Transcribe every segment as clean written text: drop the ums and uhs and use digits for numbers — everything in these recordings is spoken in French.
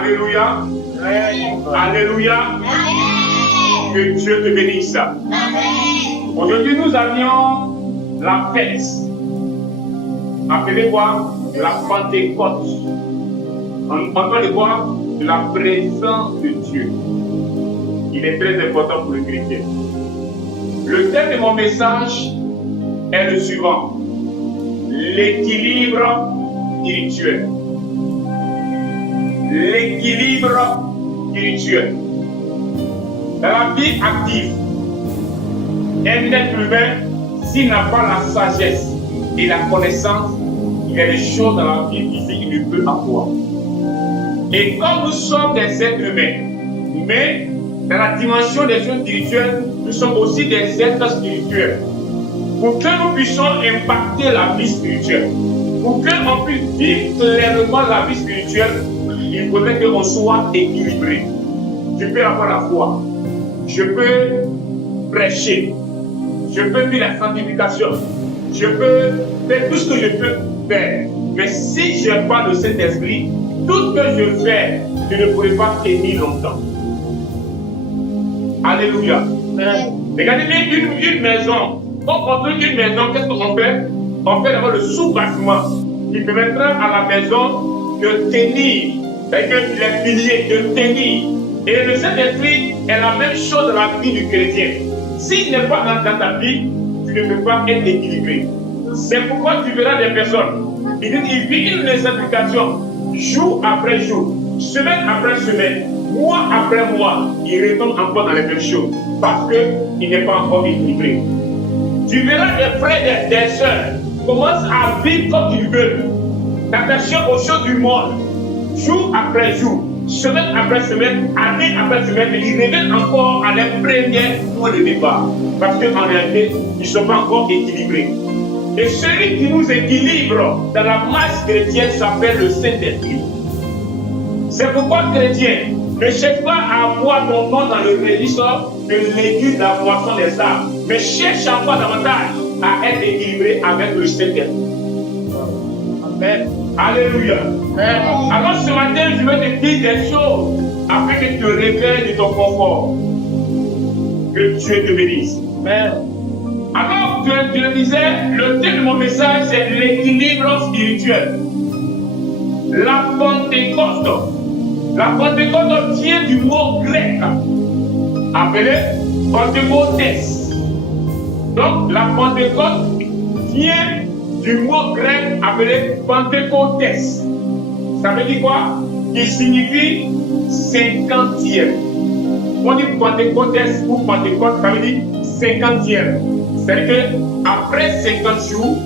Alléluia. Alléluia. Que Dieu te bénisse. Aujourd'hui, nous avions la fête. Appelez quoi? La Pentecôte. On parle de quoi? De la présence de Dieu. Il est très important pour le chrétien. Le thème de mon message est le suivant: l'équilibre spirituel. L'équilibre spirituel. Dans la vie active, un être humain, s'il n'a pas la sagesse et la connaissance, il y a des choses dans la vie ici qu'il ne peut avoir. Et comme nous sommes des êtres humains, mais dans la dimension des choses spirituelles, nous sommes aussi des êtres spirituels. Pour que nous puissions impacter la vie spirituelle, pour qu'on puisse vivre clairement la vie spirituelle, il faudrait qu'on soit équilibré. Je peux avoir la foi, je peux prêcher, je peux vivre la sanctification, je peux faire tout ce que je peux faire. Mais si je n'ai pas de cet esprit, tout ce que je fais, je ne pourrai pas tenir longtemps. Alléluia. Regardez bien une maison. Quand on construit une maison, qu'est-ce qu'on fait? On fait d'abord le sous-bâtiment qui permettra à la maison de tenir, c'est-à-dire les piliers, de tenir. Et le Saint-Esprit est la même chose dans la vie du chrétien. S'il n'est pas dans ta vie, tu ne peux pas être équilibré. C'est pourquoi tu verras des personnes, ils vivent une sanctification jour après jour, semaine après semaine, mois après mois, ils retournent encore dans les mêmes choses parce qu'il n'est pas encore équilibré. Tu verras des frères et des sœurs commencent à vivre comme ils veulent, attention aux choses du monde, jour après jour, semaine après semaine, année après semaine, ils reviennent encore à leur premier point de départ parce qu'en réalité, ils ne sont pas encore équilibrés. Et celui qui nous équilibre dans la masse chrétienne s'appelle le Saint-Esprit. C'est pourquoi, chrétien, ne cherche pas à avoir ton nom dans le registre de l'église de la moisson des arbres, mais cherche encore davantage à être équilibré avec le Saint-Esprit. Amen. Alléluia. Amen. Alors ce matin, je vais te dire des choses afin que tu te réveilles de ton confort. Que Dieu te bénisse. Amen. Alors, je le disais, le thème de mon message, c'est l'équilibre spirituel. La Pentecôte. La Pentecôte vient du mot grec appelé Pentecôtes. Donc, la Pentecôte vient du mot grec appelé Pentecôtes. Ça veut dire quoi? Qui signifie 50e. On dit Pentecôtes ou Pentecôte, ça veut dire 50e. C'est-à-dire qu'après 50 jours,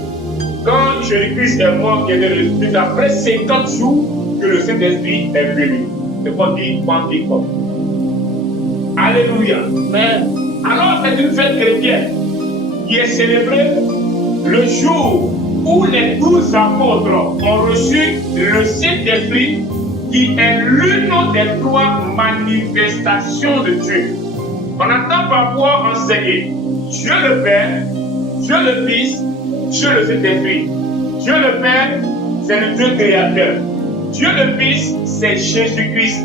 quand Jésus-Christ est mort, il est ressuscité, après 50 jours que le Saint-Esprit est venu. C'est qu'on dit Pentecôte. Alléluia. Amen. Alors, c'est une fête chrétienne qui est célébrée le jour où les 12 apôtres ont reçu le Saint-Esprit, qui est l'une des 3 manifestations de Dieu. On entend parfois enseigner Dieu le Père, Dieu le Fils, Dieu le Saint-Esprit. Dieu le Père, c'est le Dieu créateur. Dieu le Fils, c'est Jésus-Christ.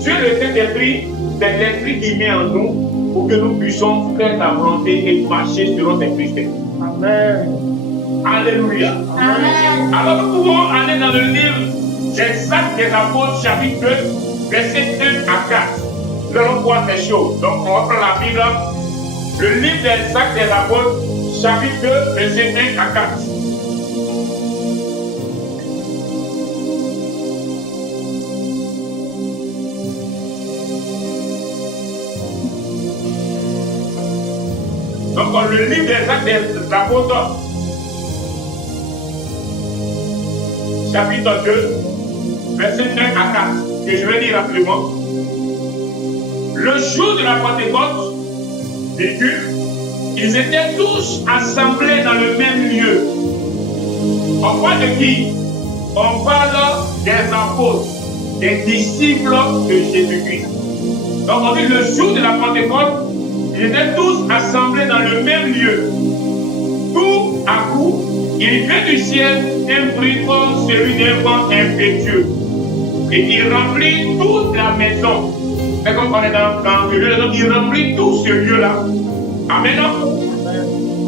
Dieu le Saint-Esprit, c'est l'Esprit qui met en nous pour que nous puissions faire sa volonté et marcher selon ses préceptes. Amen. Alléluia. Amen. Alors nous pouvons aller dans le livre des Actes des Apôtres, chapitre 2, versets 1 à 4. Nous allons voir ces choses. Donc on va prendre la Bible. Le livre des Actes des Apôtres, chapitre 2, versets 1 à 4. Donc, le livre des Actes des Apôtres, chapitre 2, versets 1 à 4, que je vais lire rapidement. Le jour de la Pentecôte, ils étaient tous assemblés dans le même lieu. On parle de qui? On parle des apôtres, des disciples de Jésus-Christ. Donc on dit le jour de la Pentecôte, ils étaient tous assemblés dans le même lieu. Tout à coup, il vient du ciel un bruit comme celui d'un vent impétueux, et il remplit toute la maison. C'est comme on est dans le lieu, donc il remplit tout ce lieu-là. Amen.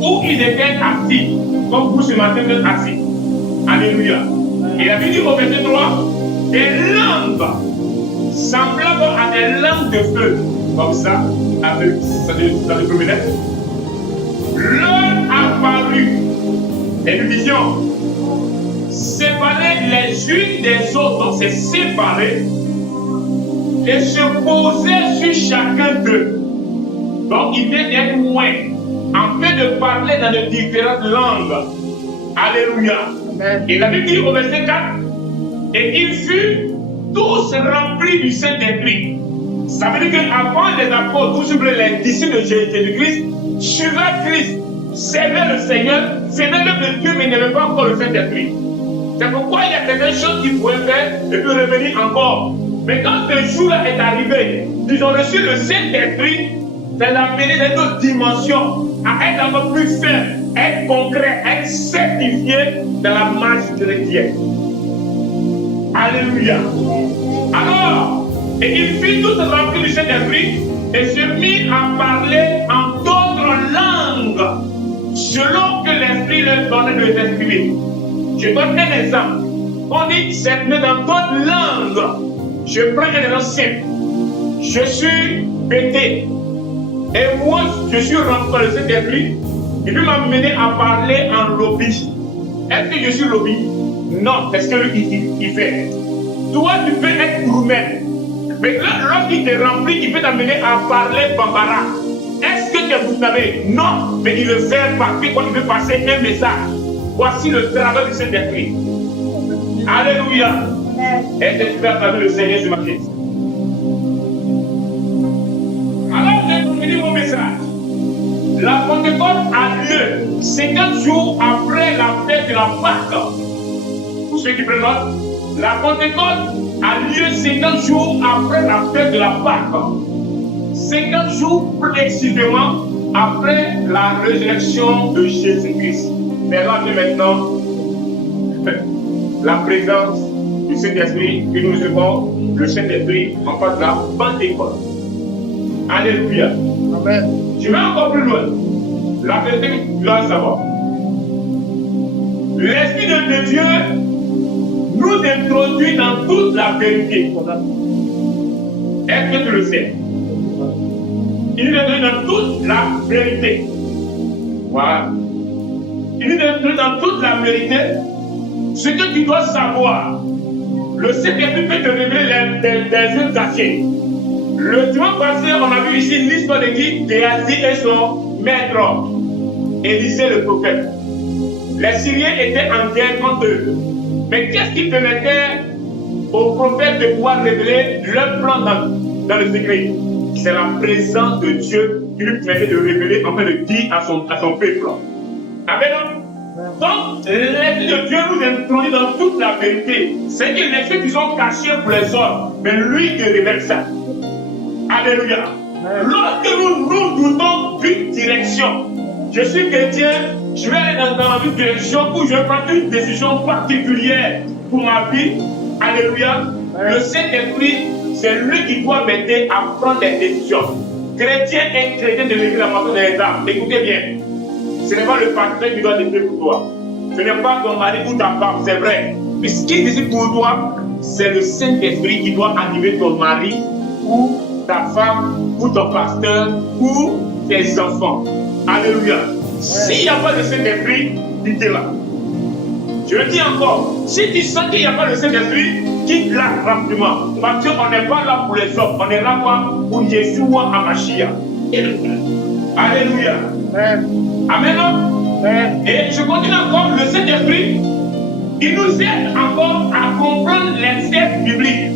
Où ils étaient assis, comme vous ce matin vous êtes assis. Alléluia. Et la Bible dit au verset 3, des lampes semblables à des lampes de feu, comme ça, avec ça le premier lettre. Leur apparut, une vision, séparées les unes des autres, donc c'est séparé, et se posaient sur chacun d'eux. Donc il était des témoins, en fait de parler dans de différentes langues. Alléluia. Amen. Et la Bible dit au verset 4, et ils furent tous remplis du Saint-Esprit. Ça veut dire qu'avant les apôtres, tous les disciples de Jésus-Christ, suivaient Christ, servaient le Seigneur, c'était l'œuvre de Dieu, mais n'avaient pas encore le Saint-Esprit. C'est pourquoi il y a certaines choses qu'ils pouvaient faire et puis revenir encore. Mais quand ce jour-là est arrivé, ils ont reçu le Saint-Esprit, ça l'a amené dans une autre dimension, à être encore plus ferme, être concret, être certifié dans la marche chrétienne. Alléluia. Alors, et ils furent tous remplis du Saint-Esprit et se mirent à parler en d'autres langues, selon que l'Esprit leur donnait de les exprimer. Je donne un exemple. On dit c'est dans d'autres langues. Je prends un exemple simple. Je suis pété. Et moi, je suis rempli par le Saint-Esprit. Il peut m'amener à parler en lobby. Est-ce que je suis lobby? Non, c'est ce que lui il fait. Toi, tu peux être gourmet. Mais là, lorsqu'il te remplit, il peut t'amener à parler bambara. Est-ce que tu es gourmet? Non, mais il le fait parce qu'il veut passer un message. Voici le travail du Saint-Esprit. Alléluia. Est-ce que tu peux acclamer le Seigneur ce matin? Alors, j'ai terminé mon message. La Pentecôte a lieu 50 jours après la fête de la Pâque. Pour ceux qui prennent note, la Pentecôte a lieu 50 jours après la fête de la Pâque. 50 jours précisément après la résurrection de Jésus-Christ. Mais là, maintenant, la présence du Saint-Esprit que nous recevons, le Saint-Esprit en face de la Pentecôte. Alléluia. Amen. Je vais encore plus loin. La vérité que tu dois savoir. L'Esprit de Dieu nous introduit dans toute la vérité. Est-ce que tu le sais? Il nous introduit dans toute la vérité. Voilà. Il nous introduit dans toute la vérité. Ce que tu dois savoir, le Saint-Esprit peut te révéler des yeux cachés. Le dimanche passé, on a vu ici l'histoire de qui? Géasi et son maître, Élisée le prophète. Les Syriens étaient en guerre contre eux. Mais qu'est-ce qui permettait aux prophètes de pouvoir révéler leur plan dans le secret? C'est la présence de Dieu qui lui permettait de révéler, en fait, de dire à son peuple. Amen. Donc, l'Esprit de Dieu nous introduit dans toute la vérité. C'est que les choses qui sont cachées pour les hommes, mais lui te révèle ça. Alléluia. Lorsque nous doutons d'une direction, je suis chrétien, je vais aller dans une direction où je vais prendre une décision particulière pour ma vie. Alléluia. Le Saint-Esprit, c'est lui qui doit m'aider à prendre des décisions. Chrétien et chrétien de l'église la maison des âmes. Écoutez bien. Ce n'est pas le pasteur qui doit décider pour toi. Ce n'est pas ton mari ou ta femme, c'est vrai. Mais ce qui décide pour toi, c'est le Saint-Esprit qui doit animer ton mari ou ta femme, ou ton pasteur, ou tes enfants. Alléluia. S'il n'y a pas le Saint-Esprit, quittez-la. Je le dis encore, si tu sens qu'il n'y a pas le Saint-Esprit, quitte-la rapidement. Parce qu'on n'est pas là pour les hommes, on est là pour Jésus ou à Mashiach. Alléluia. Amen. Et je continue encore, le Saint-Esprit, il nous aide encore à comprendre les textes bibliques.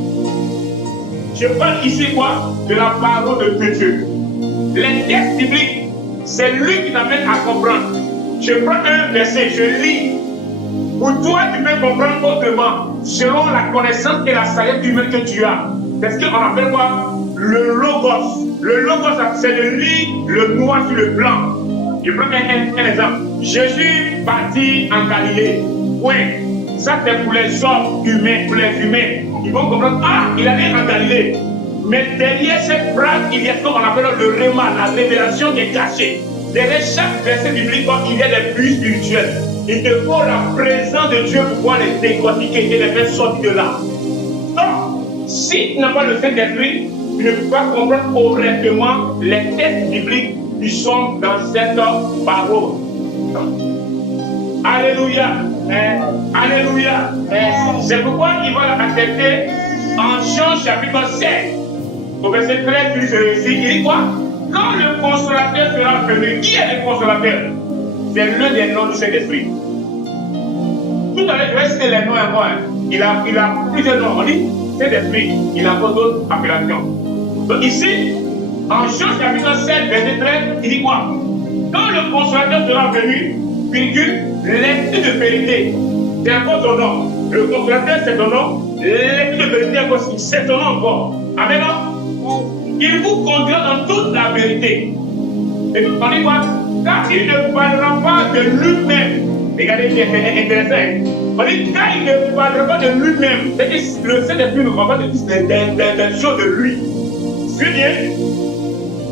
Je parle ici quoi? De la parole de Dieu. Les textes bibliques, c'est lui qui t'amène à comprendre. Je prends un verset, je lis. Pour toi, tu peux comprendre autrement, selon la connaissance et la sagesse humaine que tu as. C'est ce qu'on appelle quoi? Le logos. Le logos, c'est de lire le noir sur le blanc. Je prends un exemple. Jésus parti en Galilée. Oui, ça c'est pour les hommes humains, pour les humains. ils vont comprendre, ah, il allait en Galilée. Mais derrière cette phrase, il y a ce qu'on appelle le réma, la révélation qui est cachée. Derrière chaque verset biblique, il y a des buts spirituels. Il te faut la présence de Dieu pour pouvoir les décortiquer et les faire sortir de là. Donc, si tu n'as pas le Saint-Esprit, tu ne peux pas comprendre correctement les textes bibliques qui sont dans cette parole. Alléluia. Alléluia. C'est pourquoi il va l'accepter en Jean chapitre 7. Au verset 13, il dit quoi? Quand le consolateur sera venu, qui est le consolateur? C'est l'un des noms du Saint-Esprit. Tout à l'heure, je vais citer les noms à moi. Il a plusieurs noms. On dit Saint-Esprit. Il a encore d'autres appellations. Donc ici, en Jean chapitre 7, verset 13, il dit quoi? Quand le consolateur sera venu, virgule, l'esprit de vérité. C'est encore son nom. Le consolateur, c'est ton nom. L'esprit de vérité, c'est ton nom encore. Amen. Il vous conduira dans toute la vérité. Et on dit quoi? Car il ne parlera pas de lui-même. Regardez, c'est intéressant. On dit car il ne parlera pas de lui-même. C'est-à-dire le Saint-Esprit ne parle pas des choses de lui. C'est bien.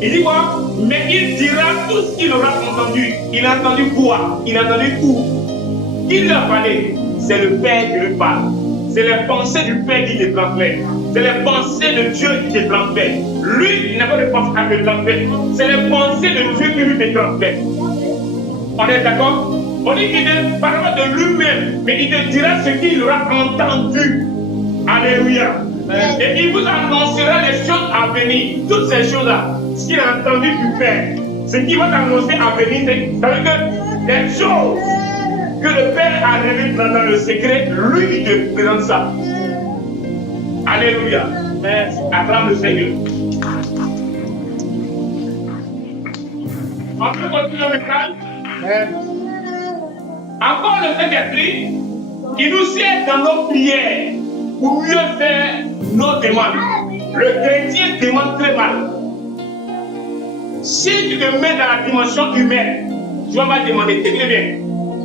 Il dit quoi? Mais il dira tout ce qu'il aura entendu. Il a entendu quoi? Il a entendu où? Qui lui a parlé? C'est le Père qui lui parle. C'est les pensées du Père qui te transmet. C'est les pensées de Dieu qui te transmet. Lui, il n'a pas de pensée à te transmettre. C'est les pensées de Dieu qui lui te transmet. On est d'accord? On dit qu'il ne parle pas de lui-même, mais il te dira ce qu'il aura entendu. Alléluia. Et il vous annoncera les choses à venir. Toutes ces choses-là, ce qu'il a entendu du Père, ce qu'il va t'annoncer à venir, ça veut dire que les choses que le Père a révélées dans le secret, lui, il te présente ça. Alléluia. Acclame le Seigneur. On peut continuer le message. Encore le Saint-Esprit, il nous aide dans nos prières pour mieux faire nos demandes. Le chrétien demande très mal. Si tu te mets dans la dimension humaine, tu vas pas demander, c'est très bien.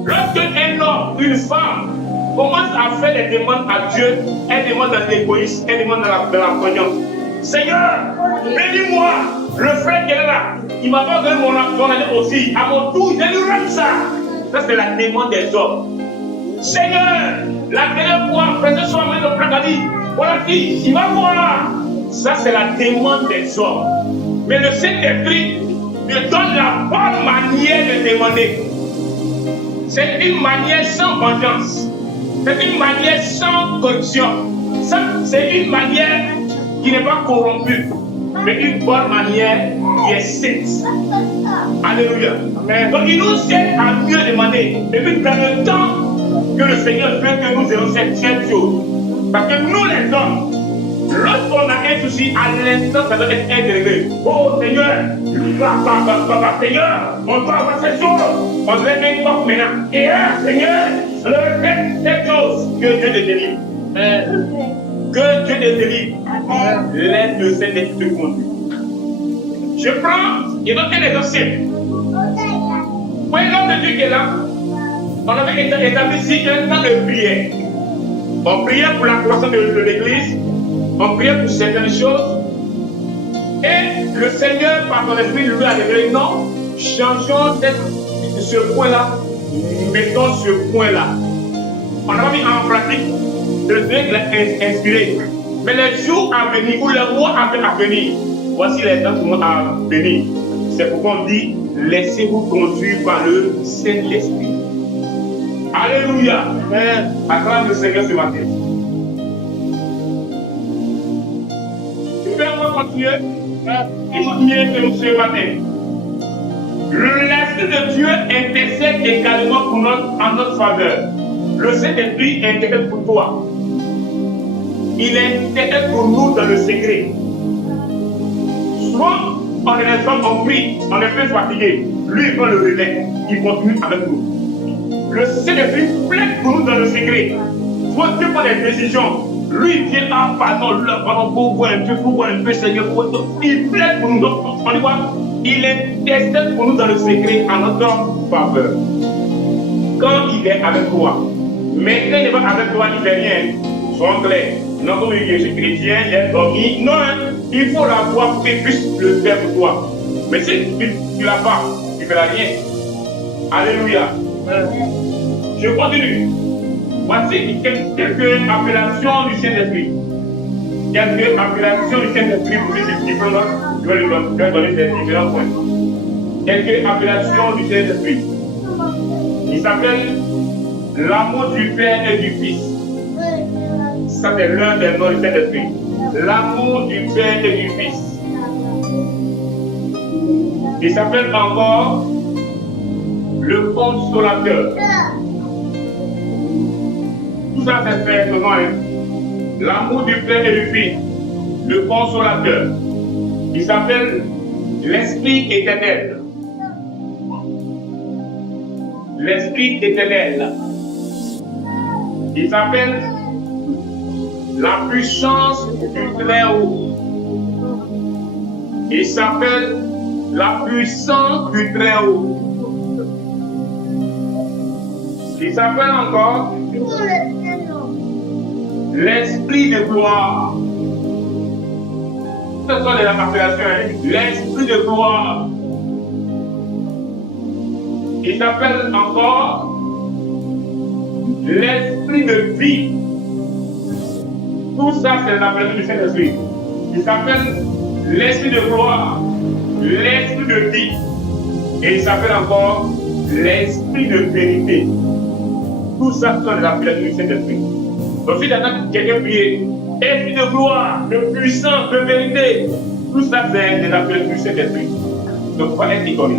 Lorsque un homme, une femme, commence à faire des demandes à Dieu, elle demande dans l'égoïsme, elle demande dans la croyance. Seigneur, bénis-moi, le frère qui est là, il m'a pas donné mon argent aussi. À mon tour, je lui rends ça. Ça, c'est la demande des hommes. Seigneur, la dernière fois, frère, soir, même le frère a dit, voilà, fille, il va voir. Ça, c'est la demande des hommes. Mais le Saint-Esprit te donne la bonne manière de demander. C'est une manière sans vengeance. C'est une manière sans corruption. C'est une manière qui n'est pas corrompue, mais une bonne manière qui est sainte. Alléluia. Amen. Donc il nous aide à mieux demander. Et puis dans le temps que le Seigneur veut que nous ayons cette chose. Parce que nous les hommes, lorsqu'on a un souci, à l'instant, ça doit être intégré. Oh Seigneur, Seigneur, on doit avoir cette chose. On doit être un maintenant. Et Seigneur, cette chose que Dieu te délivre. Que Dieu te délivre. Laisse le Saint-Esprit te conduire. Je prends, et donc un exemple simple. Pour l'homme de Dieu qui est là, on avait établi ici un temps de prière. On priait pour la croissance de l'église, on priait pour certaines choses, et le Seigneur, par son esprit, lui a révélé non, changeons ce point-là, mettons ce point-là. On a mis en pratique le Dieu qui l'a inspiré. Mais les jours à venir, ou les mois à venir, voici les temps à venir. C'est pourquoi on dit, laissez-vous conduire par le Saint-Esprit. Alléluia. Amen. Acclame le Seigneur ce matin. Je vais continuer. Il faut mieux ce matin. L'Esprit de Dieu intercède également pour en notre faveur. Le Saint-Esprit intercède pour toi. Il intercède pour nous dans le secret. Souvent, on est les hommes, on prie, on est peu fatigué. Lui, il prend le relais, il continue avec nous. Le Saint-Esprit plaide pour nous dans le secret. Soit Dieu prend des décisions. Lui, il vient, pardon, pour voir un peu, Seigneur, il plaide pour nous. On dit quoi? Il intercède pour nous dans le secret en notre faveur. Quand il est avec toi, maintenant il n'est pas avec toi, il ne fait rien. Sois clair. Non, comme je suis chrétien, j'ai dormi. Non, hein, il faut l'avoir pour qu'il puisse le faire pour toi. Mais si tu ne l'as pas, tu ne feras rien. Alléluia. Je continue. Voici quelques appellations du Saint-Esprit. Quelques appellations du Saint-Esprit pour les différents. Je vais lui donner des différents points. Quelques appellations du Saint-Esprit. Il s'appelle l'amour du Père et du Fils. Ça, c'est l'un des noms du Saint-Esprit. L'amour du Père et du Fils. Il s'appelle encore le consolateur. Tout ça, c'est fait ce nom. L'amour du Père et du Fils. Le consolateur. Il s'appelle l'Esprit éternel. L'Esprit éternel. Il s'appelle la puissance du Très-Haut. Il s'appelle la puissance du Très-Haut. Il s'appelle encore l'Esprit de gloire. Ce sont les appellations. L'Esprit de gloire. Il s'appelle encore l'Esprit de vie. Tout ça, c'est l'appellation du Saint-Esprit. Il s'appelle l'Esprit de gloire, l'Esprit de vie. Et il s'appelle encore l'Esprit de vérité. Tout ça, ce sont les appellations du Saint-Esprit. Donc, si j'attends quelqu'un prier, Esprit de gloire, de puissance, de vérité, tout ça, c'est des appellations du Saint-Esprit. Donc, il faut pas être étonné.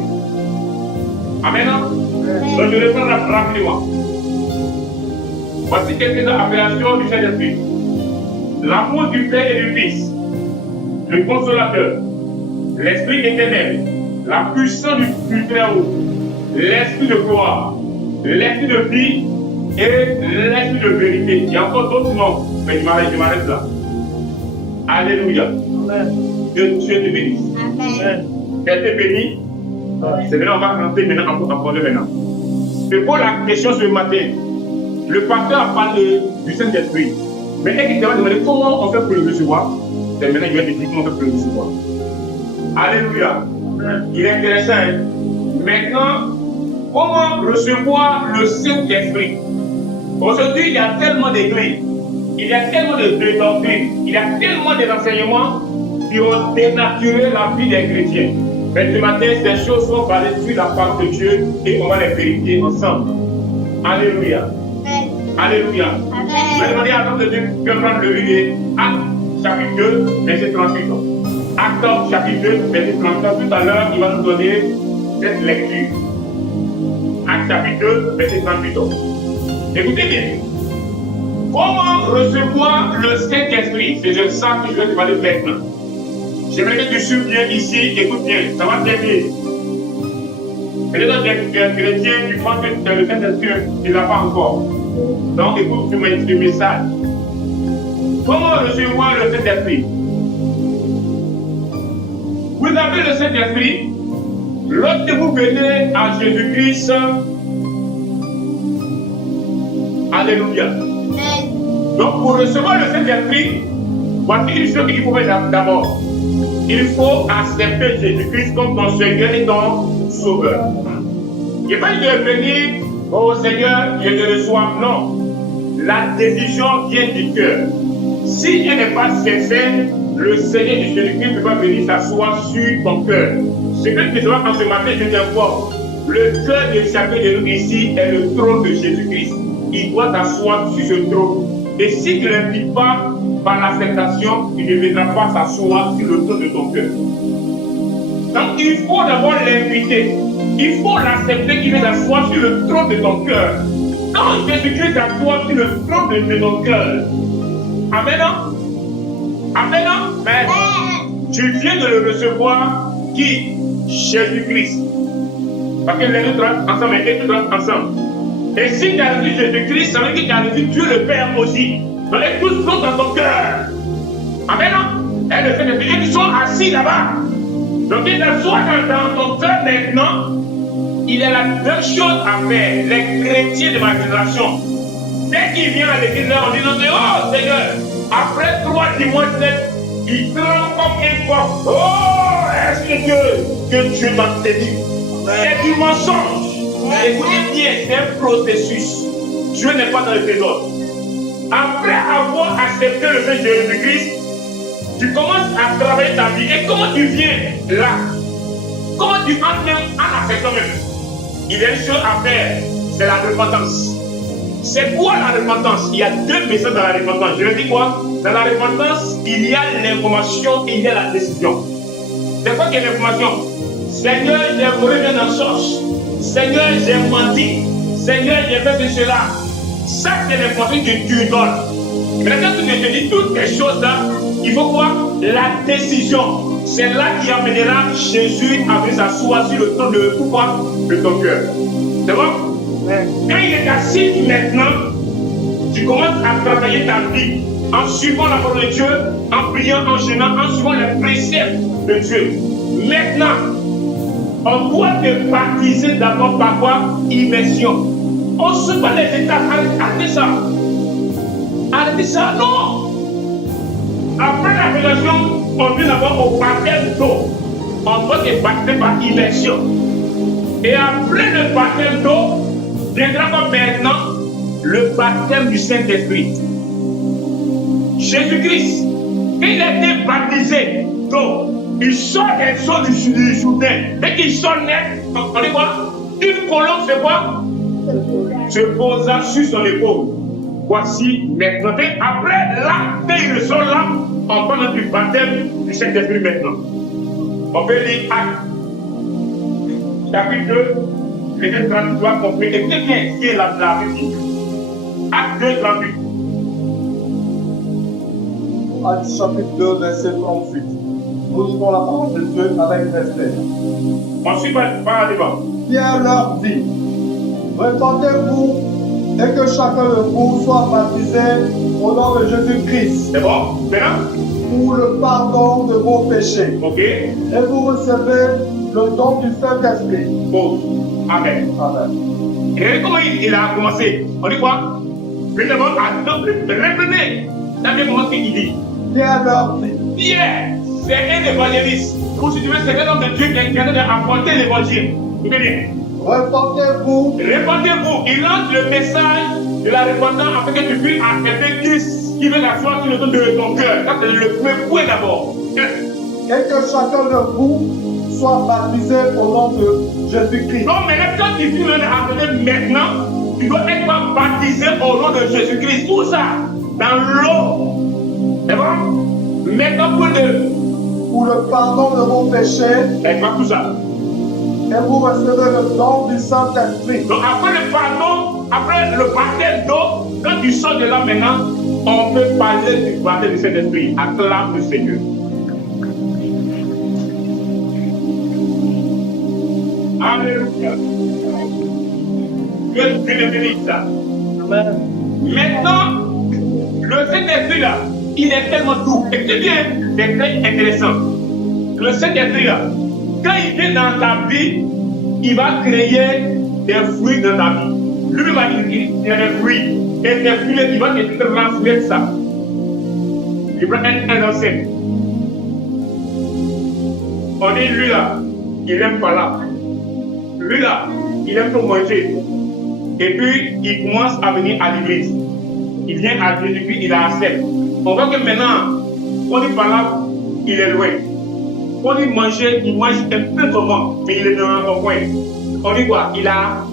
Amen. Donc, je reprends rapidement. Voici quelques appellations du Saint-Esprit. L'amour du Père et du Fils, le consolateur, l'Esprit éternel, la puissance du Très-Haut, l'Esprit de gloire, l'Esprit de vie et l'Esprit de vérité. Il y a encore d'autres noms, mais je m'arrête là. Alléluia. Dieu te bénisse. Amen. Elle te bénit. C'est maintenant, on va rentrer maintenant en parler maintenant. Je pose la question ce matin. Le pasteur a parlé du Saint-Esprit. Mais est-ce qu'il va demander comment on fait pour le recevoir? C'est maintenant qu'il va te dire comment on fait pour le recevoir. Alléluia. Il est intéressant. Hein? Maintenant, comment recevoir le Saint-Esprit? Aujourd'hui, il y a tellement d'églises, il y a tellement de doctrines, il y a tellement d'enseignements qui ont dénaturé la vie des chrétiens. Mais ce matin, ces choses sont basées sur la parole de Dieu et on va les vérifier ensemble. Alléluia. Alléluia. Je vais demander à l'homme de Dieu de prendre le livre Actes chapitre 2, verset 38. Actes chapitre 2, verset 38. Tout à l'heure, il va nous donner cette lecture. Actes chapitre 2, verset 38. Écoutez bien. Comment recevoir le Saint-Esprit? C'est ça que je vais te parler maintenant. J'aimerais que tu suives bien ici, écoute bien, ça va bien bien. Peut-être que tu es un chrétien, tu penses que tu as le Saint-Esprit, tu ne l'as pas encore. Donc écoute ce message. Comment recevoir le Saint-Esprit? Vous avez le Saint-Esprit lorsque vous venez à Jésus-Christ. Alléluia. Donc pour recevoir le Saint-Esprit, voici une chose qu'il faut faire d'abord. Il faut accepter Jésus-Christ comme ton Seigneur et ton Sauveur. Il n'est pas de venir, oh Seigneur, je te reçois. Non. La décision vient du cœur. Si elle n'est pas sincère, le Seigneur de Jésus-Christ ne peut pas venir s'asseoir sur ton cœur. Ce que tu vois en ce matin, je t'informe. Le cœur de chacun de nous ici est le trône de Jésus-Christ. Il doit s'asseoir sur ce trône. Et si tu ne l'invites pas par l'acceptation, il ne viendra pas s'asseoir sur le trône de ton cœur. Donc il faut d'abord l'inviter. Il faut l'accepter qu'il vienne s'asseoir sur le trône de ton cœur. Quand Jésus-Christ s'assoit sur le trône de ton cœur, Amen. Amen. Mais tu viens de le recevoir qui? Jésus-Christ. Parce que les deux traitent ensemble et les deux traitent ensemble. Et si tu as reçu Jésus-Christ, ça veut dire que tu as reçu Dieu le Père aussi. Donc les tous sont dans ton cœur. Amen. Et le Saint-Esprit, ils sont assis là-bas. Donc il s'assoit dans ton cœur maintenant. Il y a la même chose à faire. Les chrétiens de ma génération, dès qu'ils viennent à l'église, on dit non, oh Seigneur, Après 3 dimanches net, il tremble comme un corps. Oh, est-ce que Dieu t'a béni? C'est du mensonge. Écoutez bien, c'est un processus. Dieu n'est pas dans le désordre. Après avoir accepté le Seigneur Jésus-Christ, tu commences à travailler ta vie. Et comment tu viens là? Comment tu entres en affection même? Il y a une chose à faire, c'est la repentance. C'est quoi la repentance? Il y a deux messages dans la repentance. Je veux dire quoi? Dans la repentance, il y a l'information et il y a la décision. C'est quoi qui est l'information? Seigneur, j'ai volé dans la sauce. Seigneur, j'ai menti. Seigneur, j'ai fait de cela. Ça, c'est l'information que tu donnes. Maintenant, tu te dis toutes ces choses-là, il faut quoi? La décision. C'est là qui amènera Jésus à venir s'asseoir sur le trône de pouvoir de ton cœur. C'est bon? Quand il est assis maintenant, tu commences à travailler ta vie en suivant la parole de Dieu, en priant, en jeûnant, en suivant les préceptes de Dieu. Maintenant, on doit te baptiser d'abord par quoi? Immersion. On ne suit pas les étapes. Arrêtez ça. Arrêtez ça. Non. Après la révélation, on vient d'abord au baptême d'eau. On doit te baptiser par immersion. Et après le baptême d'eau, viendra comme maintenant le baptême du Saint-Esprit. Jésus-Christ, quand il a été baptisé d'eau, il sort des eaux du Jourdain. Dès qu'il sort net, on dit quoi? Une colombe se quoi? Se posa sur son épaule. Voici maintenant. Après là, quand il ressort là, on parle du baptême du Saint-Esprit maintenant. On peut lire Actes, chapitre 2, verset 33, compris. Écoutez bien ce qui est la Bible. Actes 2, 38. Actes chapitre 2, verset 38. Nous lisons la parole de Dieu avec respect. On suit pas devant. Pierre leur dit, repentez-vous et que chacun de vous soit baptisé au nom de Jésus-Christ. C'est bon? Maintenant? Pour le pardon de vos péchés. Ok. Et vous recevez le don du Saint-Esprit. Bon. Amen. Amen. Et comment il a commencé? On dit quoi? Premièrement, reprenez. Ça vient comment qu'il dit? Pierre leur dit. Pierre, c'est un évangéliste. Ou si tu veux, c'est un homme de Dieu qui est capable d'apporter l'évangile. Écoutez bien. Repentez-vous. Répondez-vous. Il lance le message de la repentance afin que tu puisses accepter Christ qui veut s'asseoir sur le trône de ton cœur. Ça, c'est le premier point d'abord. Et que chacun de vous soit baptisé au nom de Jésus-Christ. Donc maintenant, quand tu viens appeler maintenant, tu dois être baptisé au nom de Jésus-Christ. Où ça? Dans l'eau. C'est bon? Maintenant, pour Pour le pardon de vos péchés. Et pas tout ça. Et vous recevez le don du Saint-Esprit. Donc après le pardon, après le baptême d'eau, quand tu sors de là maintenant, on peut parler du baptême du Saint-Esprit. Acclame le Seigneur. Alléluia. Dieu te bénisse ça. Amen. Maintenant, le Saint-Esprit là, il est tellement doux. Écoutez bien, c'est très intéressant. Le Saint-Esprit là, quand il vient dans ta vie, il va créer des fruits dans ta vie. Lui va dire il y a des fruits. Et des fruits, il va te transmettre ça. Il va être un ancien. On dit lui là, il aime pas là. Lui là, il aime trop manger. Et puis, il commence à venir à l'église. Il vient à Dieu, puis il a accepté. On voit que maintenant, on dit par là, il est loin. On dit manger, il mange un peu comment, mais il est dans un coin. On dit quoi? Il a.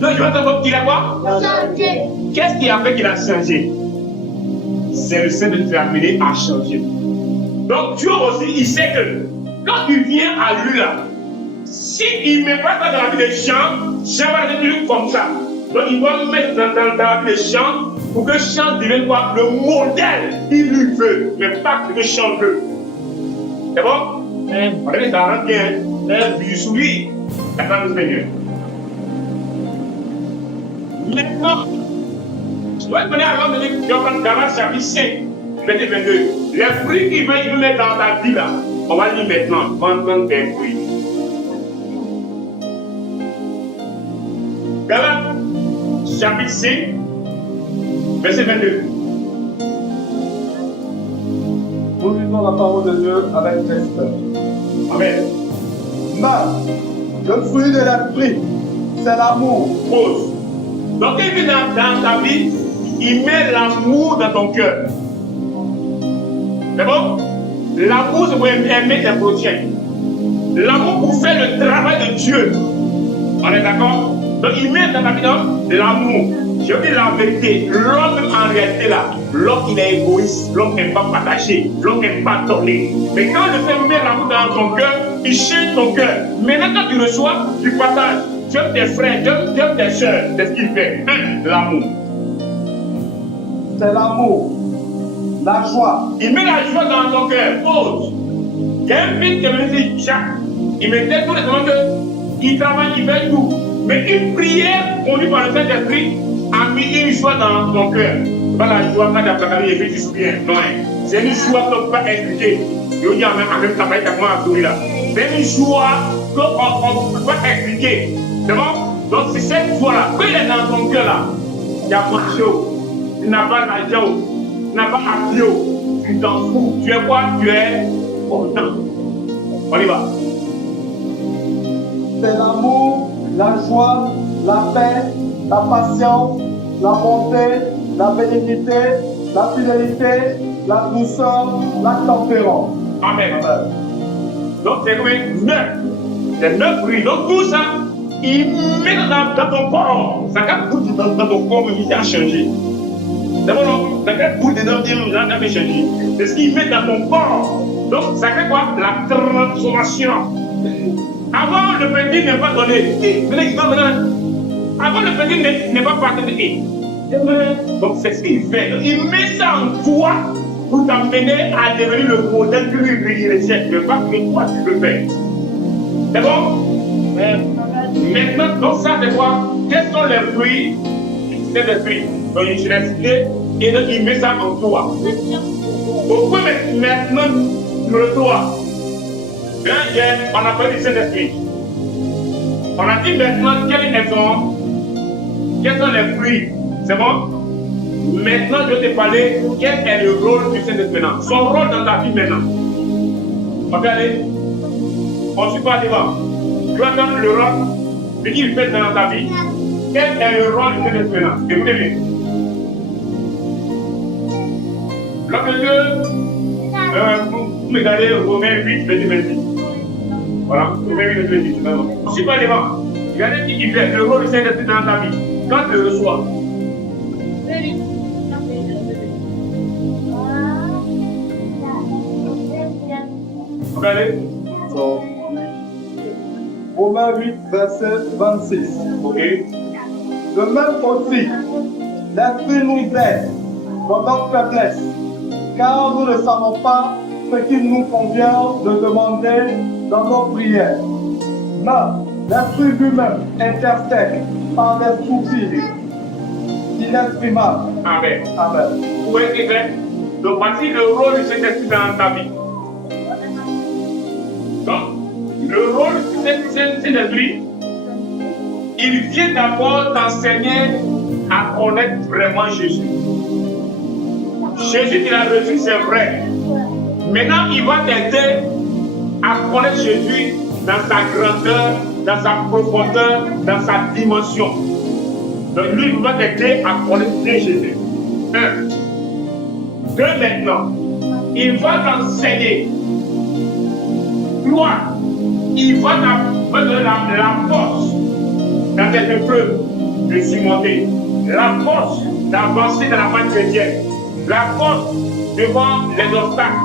Non, il va te dire qu'il a quoi? Changé. Qu'est-ce qui a fait qu'il a changé? C'est le Saint de te amener à changer. Donc Dieu aussi, il sait que quand tu viens à lui là, s'il ne met pas ça dans la vie des gens, ça va devenir comme ça. Donc il doit mettre dans la vie des gens pour que chant devienne quoi? Le modèle qu'il lui veut, mais pas que le chant veut. C'est bon? On dirait que ça rentre bien. Du souris, la grande Seigneur. Maintenant, je dois te donner à l'homme de Dieu dans Galates chapitre 5, verset 22. Les fruits qu'il veut mettre dans ta vie là, on va dire maintenant, vendre des fruits. Galates chapitre 5, verset 22. Nous lisons la parole de Dieu avec respect. Amen. Mais le fruit de l'esprit, c'est l'amour. Pause. Donc, il vit dans ta vie, il met l'amour dans ton cœur. C'est bon? L'amour, c'est pour aimer tes prochains. L'amour pour faire le travail de Dieu. On est d'accord? Donc, il met dans ta vie l'amour. Je dis la vérité. L'homme, en réalité, là, l'homme, il est égoïste. L'homme n'aime pas partager. L'homme n'aime pas donner. Mais quand le fait mettre l'amour dans ton cœur, il change ton cœur. Maintenant, quand tu reçois, tu partages. Tu aimes tes frères, tu aimes tes soeurs. C'est ce qu'il fait. L'amour. C'est l'amour. La joie. Il met la joie dans ton cœur. Pause. Il y a un fils qui me dit, Jacques, il me dit tous les moments qu'il travaille, il fait tout. Mais une prière conduite par le Saint-Esprit a mis une joie dans ton cœur. C'est pas la joie quand tu as préparé et tu te souviens. Non, c'est une joie qu'on ne peut pas expliquer. Je dis en même temps, c'est une joie qu'on ne peut pas expliquer. C'est bon? Donc c'est cette joie-là. Quand il est dans ton cœur là, il y a pas de chose. Tu n'as pas l'argent. Tu n'as pas appris, tu t'en fous. Tu es quoi? Tu es content. On y va. C'est l'amour, la joie, la paix, la patience, la bonté, la bénignité, la fidélité, la douceur, la tempérance. Amen. Donc c'est comme 9. C'est 9 fruits. Donc tout ça, il met dans ton corps. Ça quand tout dans ton corps, il a changé. D'abord, non, ça quand tout dedans, il a changé. C'est ce qu'il met dans ton corps. Donc ça fait quoi? La transformation. Avant, le petit n'est pas donné. Avant, le petit n'est pas partagé. Donc c'est ce qu'il fait. Il met ça en toi pour t'amener à devenir le modèle que lui recherche. Mais pas que toi tu le fais. C'est bon? Maintenant, donc ça c'est quoi? Quels sont les fruits? C'est des fruits. Donc je l'ai cité et donc il met ça en toi. Pourquoi maintenant le toi? On a parlé du Saint-Esprit. On a dit maintenant quels sont les fruits. C'est bon? Maintenant, je vais te parler quel est le rôle du Saint-Esprit maintenant. Son rôle dans ta vie maintenant. On peut aller? On ne suit pas devant. Tu vas dans le rôle de qui il fait dans ta vie. Quel est le rôle du Saint-Esprit maintenant? Écoutez bien. Lorsque vous regardez Romains 8, verset 26. Voilà, Romains 8, verset 26. On ne suit pas devant. Regardez qui il fait le rôle du Saint-Esprit dans ta vie. Quand tu le reçois. Regardez. Romains 8, verset 26. Ok. De même aussi, l'Esprit nous aide dans notre faiblesse, car nous ne savons pas ce qu'il nous convient de demander dans nos prières. Mais l'Esprit lui-même intercède par des soupirs inexprimables. Amen. Amen. Où est-ce qu'il fait? Donc, voici le rôle du Saint-Esprit dans ta vie. Donc, le rôle du Saint-Esprit, il vient d'abord t'enseigner à connaître vraiment Jésus. Jésus, il a reçu, c'est vrai. Maintenant, il va t'aider à connaître Jésus dans sa grandeur, dans sa profondeur, dans sa dimension. Donc, lui, il va t'aider à connaître Jésus. 1. 2. Maintenant, il va t'enseigner. 3. Il va donner la force dans tes épreuves de surmonter, la force d'avancer dans la voie chrétienne, la force devant les obstacles,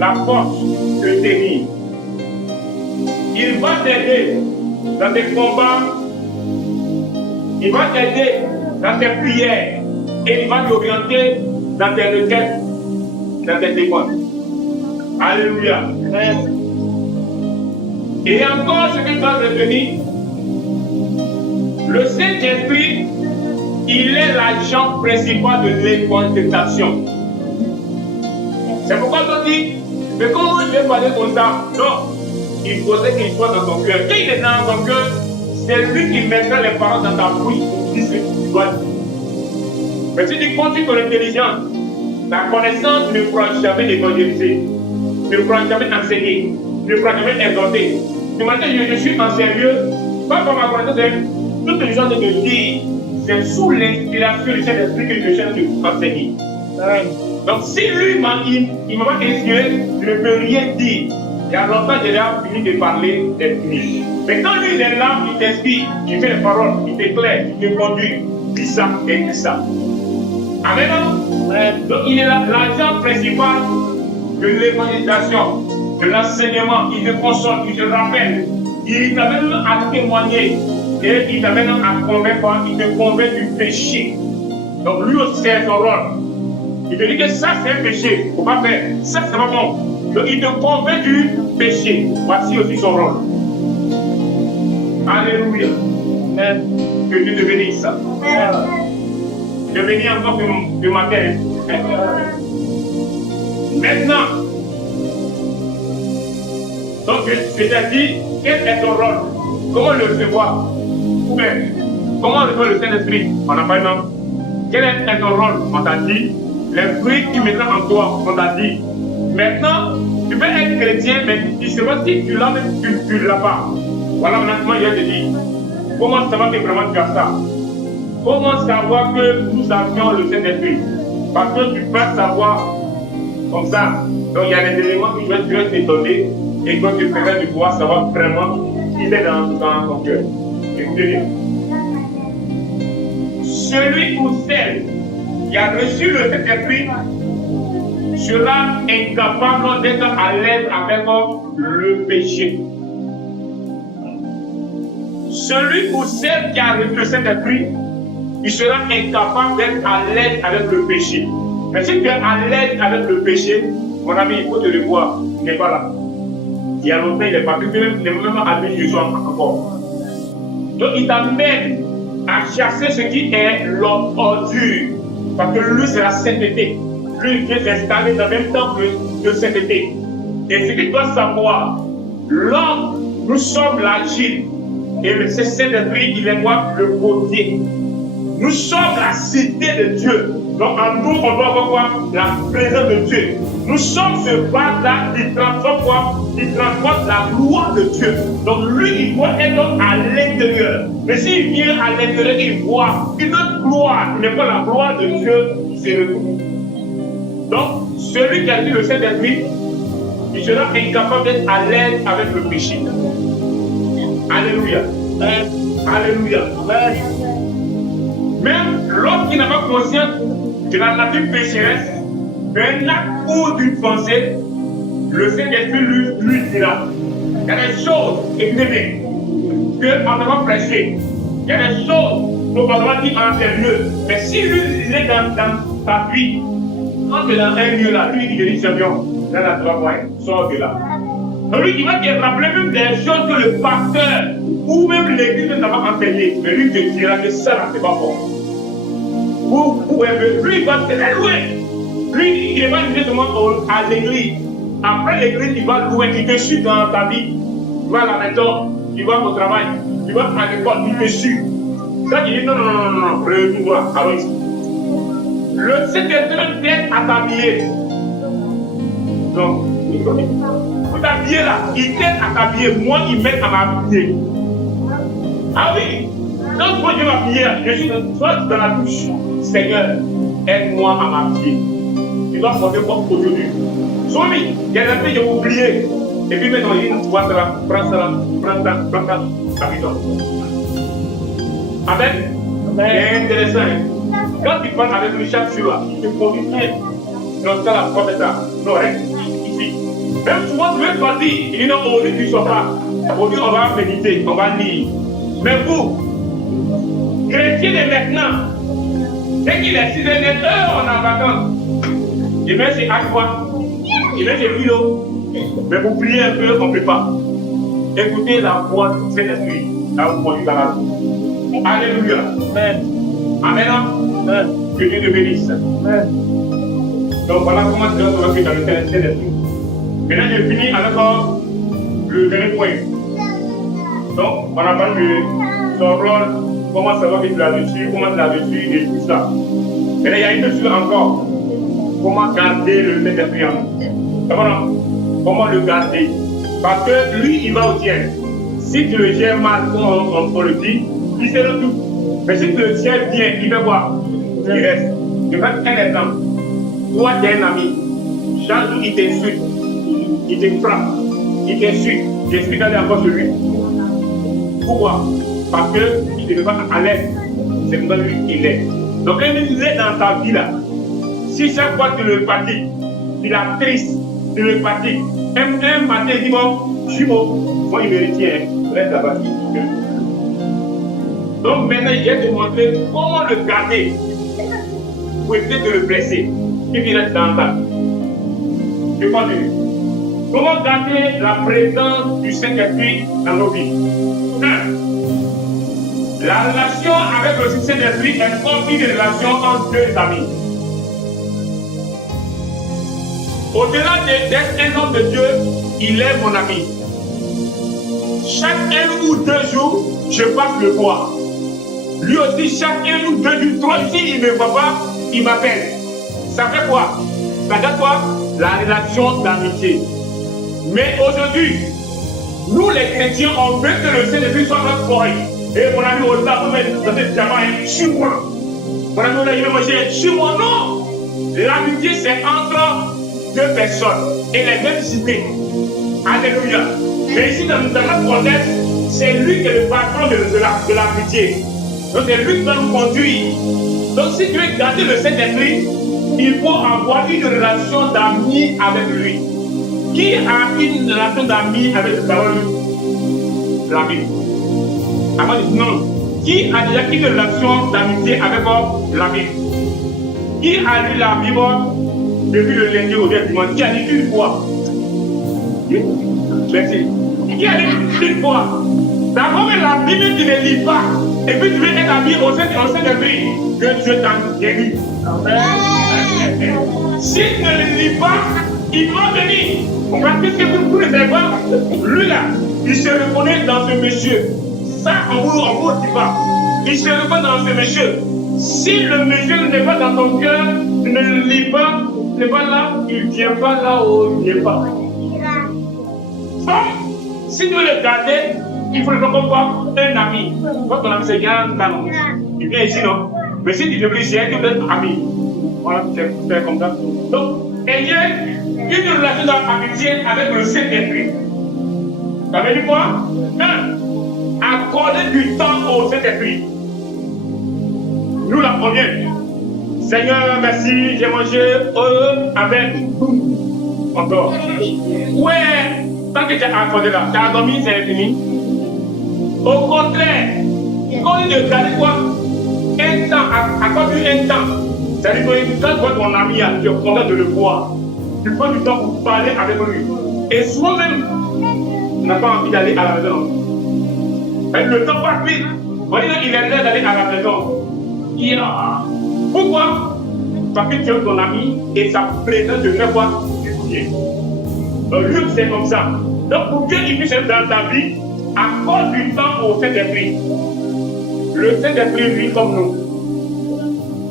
la force de tenir. Il va t'aider dans tes combats, il va t'aider dans tes prières et il va t'orienter dans tes requêtes, dans tes demandes. Alléluia. Et encore ce que tu dois retenir, le Saint-Esprit, il est l'agent principal de l'évangélisation. C'est pourquoi on dit, mais comment je vais parler comme ça? Non, il faudrait qu'il soit dans ton cœur. Quand il est dans ton cœur, c'est lui qui mettra les paroles dans ta bouche pour dire ce que tu dois dire. Mais si tu continues ton intelligence, La connaissance ne pourra jamais évangéliser, ne pourra jamais enseigner, ne pourra jamais exhorter. Ce matin, je suis en sérieux, pas par ma connaissance, toutes les gens de dire, c'est sous l'inspiration du Saint-Esprit que je cherche de vous enseigner. Donc, si lui il m'a pas inspiré, je ne peux rien dire. Il y a longtemps, j'ai déjà fini de parler, c'est fini. Mais quand lui, il est là, il t'inspire, il fait les paroles, il t'éclaire, il te conduit, dis ça et dis ça. Amen. Donc, il est l'agent principal de l'évangélisation, de l'enseignement. Il te console, il te rappelle, il t'amène à témoigner et il t'amène à convaincre, il te convainc du péché. Donc, lui aussi, c'est son rôle. Il te dit que ça, c'est un péché, il ne faut pas faire. Ça, c'est pas bon. Donc, il te convainc du péché. Voici aussi son rôle. Alléluia. Que Dieu te bénisse. Je bénis encore du matin. Maintenant, donc je t'ai dit, quel est ton rôle? Comment le recevoir? Ou bien, comment recevoir le Saint-Esprit? On n'a pas eu nom. Quel est ton rôle? On t'a dit. Les fruits qui mettront en toi, on t'a dit. Maintenant, tu peux être chrétien, mais tu ne sais pas si tu l'as, mais tu ne l'as pas. Voilà, maintenant, je te dis. Comment savoir que vraiment tu as ça? Comment savoir que nous avions le Saint-Esprit? Parce que tu peux savoir comme ça. Donc, il y a des éléments que tu vas t'étonner et que tu permets de pouvoir savoir vraiment qui est dans ton cœur. Écoutez bien. Celui ou celle qui a reçu le Saint-Esprit sera incapable d'être à l'aise avec le péché. Celui ou celle qui a reçu le Saint-Esprit, il sera incapable d'être à l'aise avec le péché. Mais si tu es à l'aise avec le péché, mon ami, il faut te le voir. Il n'est pas là. Il y a longtemps, il est parti, il n'est même habillé Jésus encore. Donc, il t'amène à chasser ce qui est l'homme ordure. Parce que lui, c'est la sainteté. Lui, il vient s'installer dans le même temps que sainteté. Et ce qu'il doit savoir, l'homme, nous sommes l'agile. Et le Saint-Esprit, il est quoi? Le côté. Nous sommes la cité de Dieu. Donc en nous, on doit avoir quoi? La présence de Dieu. Nous sommes ce vase-là qui transforme quoi? Qui transporte la gloire de Dieu. Donc lui, il doit être à l'intérieur. Mais s'il vient à l'intérieur, il voit une autre gloire, qui n'est pas la gloire de Dieu, c'est le tout. Donc, celui qui a dit le Saint-Esprit, il sera incapable d'être à l'aise avec le péché. Alléluia. Alléluia. Même l'homme qui n'a pas conscience de la nature pécheresse, d'un acte ou d'une pensée, le Saint-Esprit lui dira. Il y a des choses, écoutez bien, qu'on ne va pas prêcher. Il y a des choses qu'on va dire en tel lieu. Mais si lui, il est dans ta vie, quand tu es dans un lieu là, lui, il dit, champion, là, tu vas voir, sors de là. Donc lui, il va te rappeler même des choses que le pasteur ou même l'église ne t'a pas enseigné. Mais lui, te dira que ça, là, c'est pas bon. Lui, il va te louer. Lui, il va venir seulement à l'église. Après l'église, il va louer, il te suit dans ta vie. Tu vas à la maison, tu vas au travail, tu vas à l'école, il te suit. Ça, il dit non, retrouve-moi. Alors, le Saint-Esprit t'aide à t'habiller. Donc, pour t'habiller là, il t'aide à t'habiller. Moi, il m'aide à m'habiller. Ah oui, donc moi je vais m'habiller, je suis soit dans la douche. Seigneur, aide-moi à m'habiller. Tu dois porter quoi aujourd'hui? Soit oui, il y a des filles qui ont oublié. Et puis maintenant, il dit, prends ça, prends ça, habille-toi. Amen. C'est intéressant. Quand tu parles avec lui chaque jour, il te conduit bien. Non, ça la porte est là. Non, reste ici. Même souvent, tu veux partir, il dit non, aujourd'hui, tu ne sors pas. Aujourd'hui, on va méditer, on va lire. Mais vous, chrétiens de maintenant, dès qu'il est 6 heures, on est en vacances. Il met ses aquas, il met ses philo. Mais vous priez un peu, on ne peut pas. Écoutez la voix du Saint-Esprit, là vous conduit dans la vie. Alléluia. Amen. Amen. Que Dieu te bénisse. Amen. Donc voilà comment tu dois savoir que tu as le Saint-Esprit. Maintenant, je finis avec le dernier point. Donc, on a parlé de son rôle, comment savoir que tu l'as reçu, comment tu l'as reçu et tout ça. Mais il y a une chose encore. comment garder le Saint-Esprit en nous. Comment le garder? Parce que lui, il va au ciel. Si tu le gères mal, comme on le dit, il se retrouve. Mais si tu le gères bien, il fait quoi? Il reste. Je vais faire un exemple. Toi, tu es un ami. Chaque jour, il t'insulte, il te frappe, il t'insulte. J'explique encore sur lui. Pourquoi? Parce qu'il ne te met pas à l'aise. C'est comme ça lui qu'il est. Donc, quand il est dans ta vie là, si chaque fois tu le fatigues, tu la triste, tu le fatigues, un matin il dit bon, jumeau, moi il me retient, reste là-bas. Donc maintenant il vient te montrer comment le garder pour éviter de le blesser. Qui vient dans ta. Je continue. Comment garder la présence du Saint-Esprit dans nos vies? 1. La relation avec le Saint-Esprit est comme une relation entre deux amis. Au-delà d'être un homme de Dieu, il est mon ami. Chaque 1 ou 2 jours, je passe le voir. Lui aussi, chaque 1 ou 2 jours, 3 jours, il ne me voit pas, il m'appelle. Ça fait quoi? Ça fait quoi? La relation d'amitié. Mais aujourd'hui, nous les chrétiens, on veut que le Saint-Esprit soit notre boy. Et mon ami, on l'a dans cette diamant, sur moi. Mon ami, on a dit, sur moi, non. L'amitié, c'est entre 2 personnes et les mêmes idées. Alléluia. Mais ici, dans notre contexte, c'est lui qui est le patron de l'amitié. Donc, c'est lui qui va nous conduire. Donc, si tu veux garder le Saint-Esprit, il faut avoir une relation d'amis avec lui. Qui a une relation d'amis avec la Bible? Avant de dire non. Qui a déjà une relation d'amitié avec la Bible? Qui a lu la Bible depuis le lundi au dimanche? Qui a lu une fois? Merci. Qui a lu une fois? D'abord, la Bible, tu ne lis pas. Et puis tu veux être ami au Saint-Esprit. Que Dieu t'a guéri. Si tu ne le lis pas, il va venir. Parce que vous ne savez pas, lui là, il se reconnaît dans ce monsieur. Ça, on vous dit pas. Il se reconnaît dans ce monsieur. Si le monsieur n'est pas dans ton cœur, tu ne le lis pas, n'est pas là, il ne vient pas là où il n'est pas. Donc, si tu veux le garder, il faut le voir un ami. Quand ton ami c'est grand, il vient ici, non? Mais si tu devrais essayer, tu peux être ami. Voilà, c'est comme ça. Donc, ayez une relation d'amitié avec le Saint-Esprit. Ça veut dire quoi? 1. Accorder du temps au Saint-Esprit. Nous la première. Seigneur, merci, j'ai mangé avec encore. Ouais, tant que tu as accordé là, tu as dormi, c'est fini. Au contraire, quand il te garde quoi? Un temps, accorde-lui un temps. C'est-à-dire que quand tu vois ton ami, tu es content de le voir. Tu prends du temps pour parler avec lui. Et souvent même, tu n'as pas envie d'aller à la maison. Le temps passe vite. On dit qu'il est l'heure d'aller à la maison. Pourquoi? Parce que tu es ton ami et sa présence te fait quoi? Étudier. Lui, c'est comme ça. Donc, pour qu'il puisse être dans ta vie, accorde du temps au Saint-Esprit. Le Saint-Esprit vit comme nous.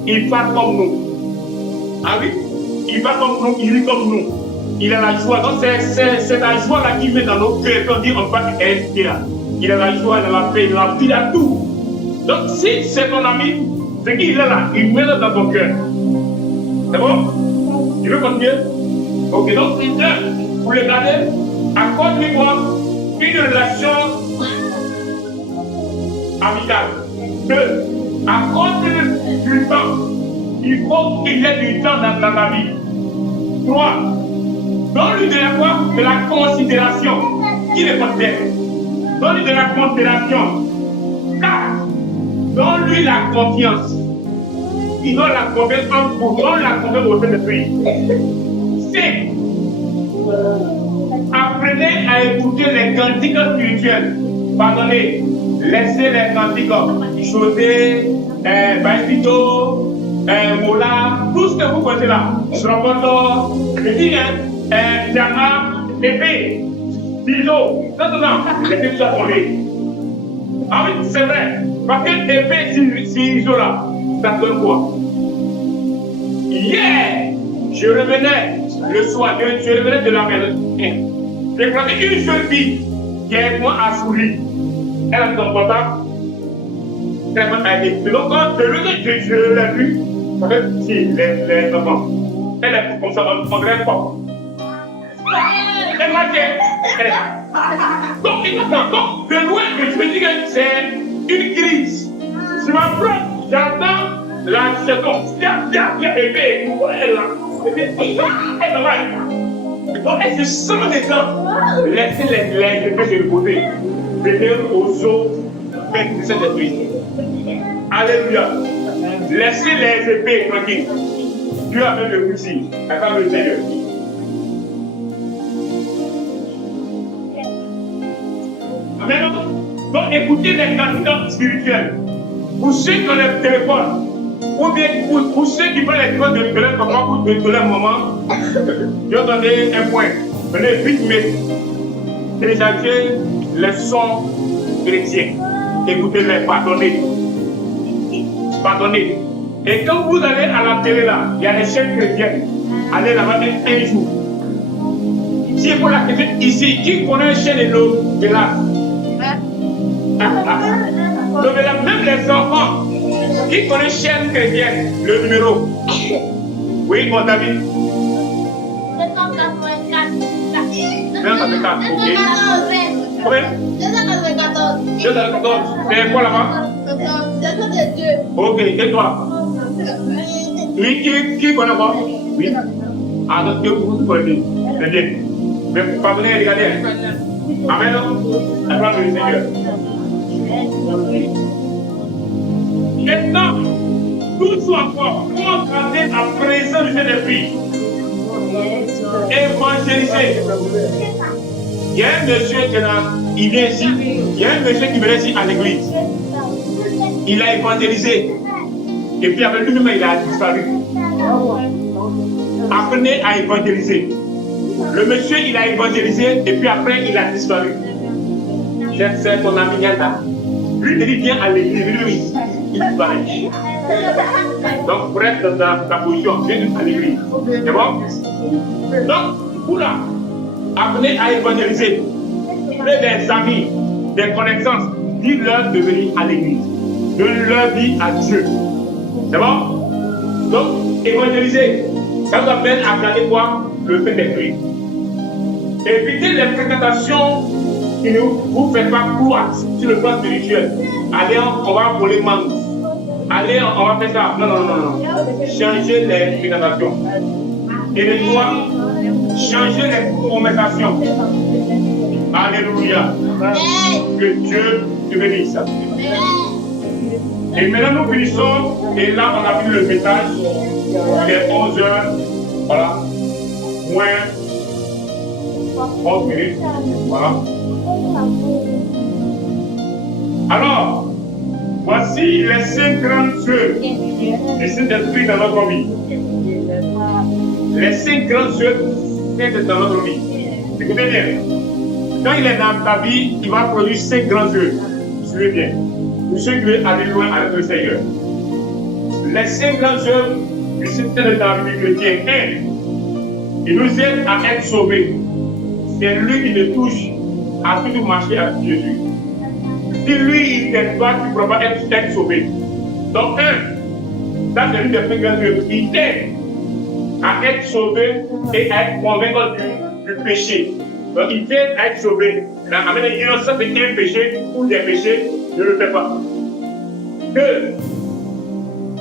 Il parle comme nous. Ah oui? Il parle comme nous, il vit comme nous. Il a la joie. Donc, c'est la joie là qui met dans nos cœurs. Quand on dit on parle qu'il là. Il a la joie, il a la paix, il a la vie, il a tout. Donc, si c'est ton ami, c'est qu'il est là, il met dans ton cœur. C'est bon? Tu veux continuer? Ok, donc, pour le garder, accorde-lui moi une relation amicale. 2. Accorde-lui du temps. Il faut qu'il y ait du temps dans ta vie. 3. Donne-lui de la quoi? De la considération. Qui le considère? Donne-lui de la considération. 4. Donne-lui la confiance. Il donne la confiance en vous. Donne la confiance au Saint-Esprit. 5. Apprenez à écouter les cantiques spirituels. Pardonnez. Laissez les cantiques. José, Baïfito, Mola, tout ce que vous connaissez là. Roboto, je dis, Diana, épée, ciseaux. Non, laissez tout ça tomber. Ah oui, c'est vrai. Parce que épée, ciseaux là, ça donne quoi? Yeah! Je revenais le soir, je revenais de la maison. J'ai croisé une jeune fille qui est moi à Souli. Elle a son portable. Elle m'a aidé. Donc, quand je l'ai vu, en fait, si, les enfants, elle est comme ça, on ne regrette pas. Elle m'a dit, donc, de loin, je me dis que c'est une crise. Je m'approche, j'entends la seconde. Tiens, épée, elle là. Elle va. Donc, elle se sent des temps. Laissez les épées de côté. Venez aux eaux, faites cette esprit. Alléluia. Laissez les épées tranquilles. Dieu a fait le cousin, la femme de Seigneur. Amen. Donc, écoutez les candidats spirituels. Pour ceux qui ont les téléphones, ou bien pour ceux qui prennent les téléphones de leur papa ou de leur maman, je vais donner un point. Prenez 8 mai. Téléchargez les sons chrétiens. Écoutez-les, pardonnez. Pardonnez. Et quand vous allez à la télé là, il y a les chaînes chrétiennes. Allez là-bas un jour. Si vous la question ici, qui connaît une chaîne de l'eau de là? Donc même les enfants qui connaissent chaîne chrétienne, le numéro. Oui, mon David. 284, ok. Combien? 214. C'est quoi là-bas? Ok, et toi? Oui, qui connaît quoi? Oui. Ah, donc vous connaissez. C'est bien. Mais pardonnez, regardez. Amen. Acclame le Seigneur. Maintenant, tout soit fort, pour entrer à présent du Saint-Esprit. Évangéliser. Il y a un monsieur qui est là, il vient ici. Il y a un monsieur qui venait ici à l'église. Il a évangélisé. Et puis avec lui-même, il a disparu. Apprenez à évangéliser. Le monsieur, il a évangélisé et puis après, il a disparu. C'est ton ami Yanda. Lui, il vient à l'église, lui, il disparaît. Donc, pour être dans ta position, viens à l'église. C'est bon? Donc, vous là, apprenez à évangéliser. Prenez des amis, des connaissances, dites-leur de venir à l'église. Donnez-leur vie à Dieu. C'est bon? Donc, évangéliser, ça vous amène à garder quoi? Le fait d'esprit. Évitez les fréquentations qui ne vous font pas croître sur le plan spirituel. Allez, on va voler mangue. Allez, on va faire ça. Non. Changez les fréquentations. Et de toi, changez les conversations. Alléluia. Que Dieu te bénisse. Et maintenant, nous finissons. Et là, on a vu le message. Il est 11h. Voilà. Moins 11 minutes. Voilà. Alors, voici les 5 grandes œuvres du Saint-Esprit dans notre vie. Les 5 grandes œuvres dans notre vie. Écoutez bien. Quand il est dans ta vie, il va produire 5 grandes œuvres. Suivez bien. Pour ceux qui veulent aller loin avec le Seigneur. Les 5 grandes œuvres du Saint-Esprit dans la vie chrétienne. 1. Il nous aide à être sauvés. C'est lui qui nous touche à tout marcher avec Jésus. Si lui, il t'aide pas, tu ne pourras pas être sauvé. Donc, ça c'est l'une des plus grandes œuvres. Il t'aide à être sauvé et à être convaincu du péché. Donc, il t'aide à être sauvé. Ça c'est un péché ou des péchés, ne le fais pas. 2.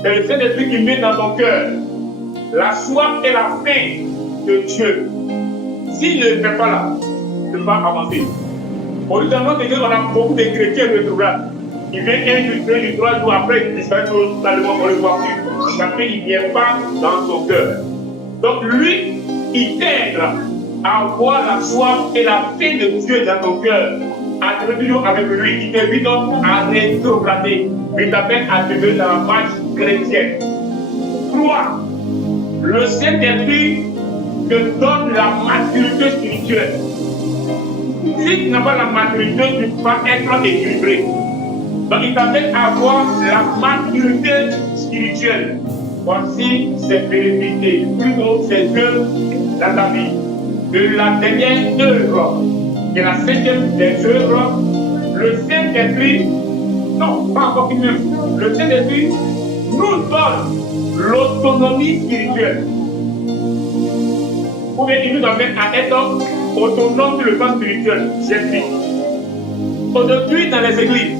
C'est le Saint-Esprit qui met dans ton cœur la soif et la faim de Dieu. S'il ne le fait pas là, tu ne peux pas avancer. Au lieu d'annoncer on a beaucoup de chrétiens rétrogrades. Il vient 1 jour, 2 jours, 3 jours après, il disparaît totalement, on ne le voit plus. Parce qu'il ne vient pas dans son cœur. Donc lui, il t'aide à avoir la soif et la faim de Dieu dans ton cœur. À te toujours avec lui, il t'invite donc à rétrograder. Il t'appelle à te donner dans la marche chrétienne. 3. Le Saint-Esprit te donne la maturité spirituelle. Si tu n'as pas la maturité, tu ne peux pas être équilibré. Donc il t'appelle à avoir la maturité spirituelle. Voici ses bénéfices, plutôt ses œuvres dans ta vie. De la dernière œuvre, et la septième des œuvres, le Saint-Esprit, non, pas encore fini, le Saint-Esprit nous donne l'autonomie spirituelle. Ou bien il nous amène à être autonome sur le plan spirituel. J'explique. Aujourd'hui, dans les églises,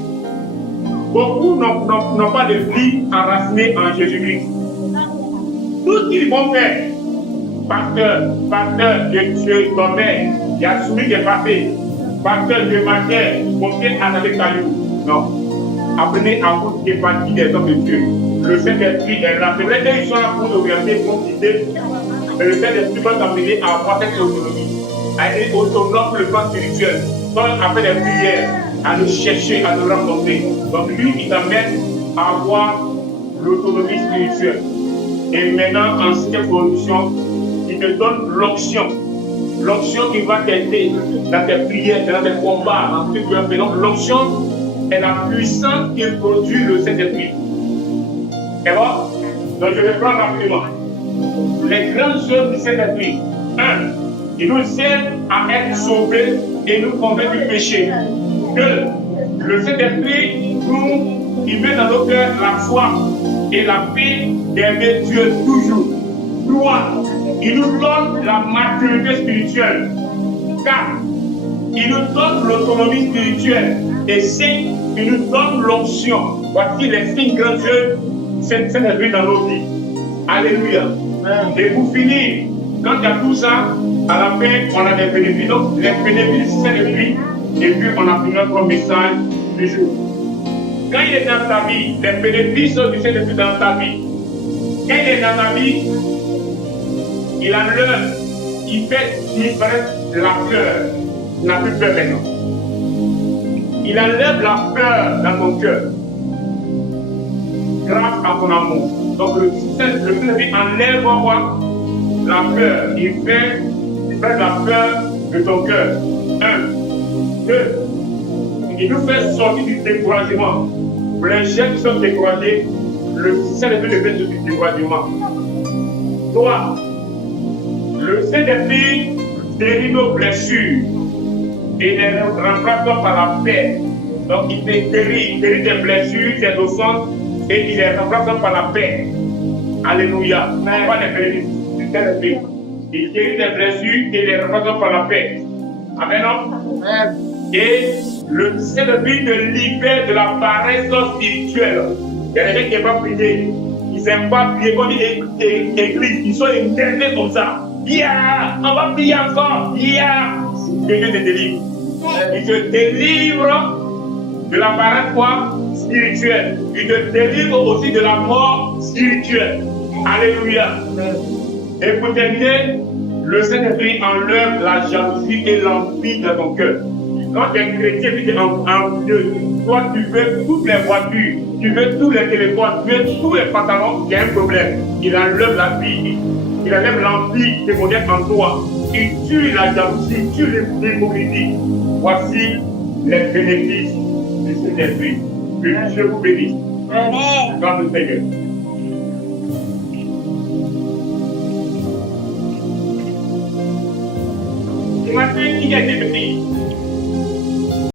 beaucoup n'ont pas de vie enracinée en Jésus-Christ. Tout ce qu'ils vont faire, pasteur, je dormais, il y a soumis qui est passé, pasteur, je marchais, monter à la caillou. Non. Apprenez à vous départir des hommes de Dieu. Le Saint-Esprit est là. C'est vrai qu'ils sont là pour nous orienter, pour nous guider, mais le Saint-Esprit va t'amener à avoir cette autonomie, à être autonome sur le plan spirituel. Donc, après des prières, à nous chercher, à nous rencontrer. Donc, lui, il t'amène à avoir l'autonomie spirituelle. Et maintenant, en cette condition, il te donne l'onction. L'onction qui va t'aider dans tes prières, dans tes combats, dans ce que tu as fait. Donc, l'onction est la puissance qui produit le Saint-Esprit. Et bon, donc je vais prendre rapidement. Les grandes œuvres du Saint-Esprit. 1. Il nous aide à être sauvés et nous convainc du péché. 2. Le Saint-Esprit il met dans nos cœurs la foi et la paix d'aimer Dieu toujours. 3. Il nous donne la maturité spirituelle. 4. Il nous donne l'autonomie spirituelle. Et 5. Il nous donne l'onction. Voici les 5 grands œuvres du Saint-Esprit dans nos vies. Alléluia. Et pour finir, quand il y a tout ça, à la fin, on a des bénéfices. Donc, les bénéfices du Saint-Esprit, et puis on a fini notre message du jour. Quand il est dans ta vie, les bénéfices du Saint-Esprit dans ta vie, quand il est dans ta vie, il enlève, il fait disparaître la peur. Tu n'as plus peur maintenant. Il enlève la peur dans ton cœur, grâce à ton amour. Donc le Saint-Esprit enlève quoi? La peur. Il fait la peur de ton cœur. 1. 2. Il nous fait sortir du découragement. Pour les jeunes qui sont découragés, le Saint-Esprit les fait sortir du découragement. 3. Le Saint-Esprit guérit nos blessures et les remplace par la paix. Donc il guérit des blessures, des offenses et il les remplace par la paix. Alléluia. Pas les bénéfices du Saint-Esprit. Il guérit des blessures et les remplace par la paix. Amen. Amen. Et le Saint-Esprit te libère de la paresse spirituelle. Il y a des gens qui n'aiment pas prier. Ils n'aiment pas prier quand ils église. Ils sont énervés comme ça. Yeah, on va prier encore. Yeah. Que Dieu te délivre. Il te délivre de la paresse spirituelle. Il te délivre aussi de la mort spirituelle. Alléluia. Et pour terminer, le Saint-Esprit enlève la jalousie et l'envie dans ton cœur. Quand tu es chrétien, tu es envieux. Toi, tu veux toutes les voitures, tu veux tous les téléphones, tu veux tous les pantalons, il y a un problème. Il enlève la vie, il enlève l'envie démoniaque en toi. Il tue la jalousie, il tue l'hypocrisie. Voici les bénéfices du Saint-Esprit. Que Dieu vous bénisse. Amen. Dans le Seigneur. Ce matin, qui a été béni?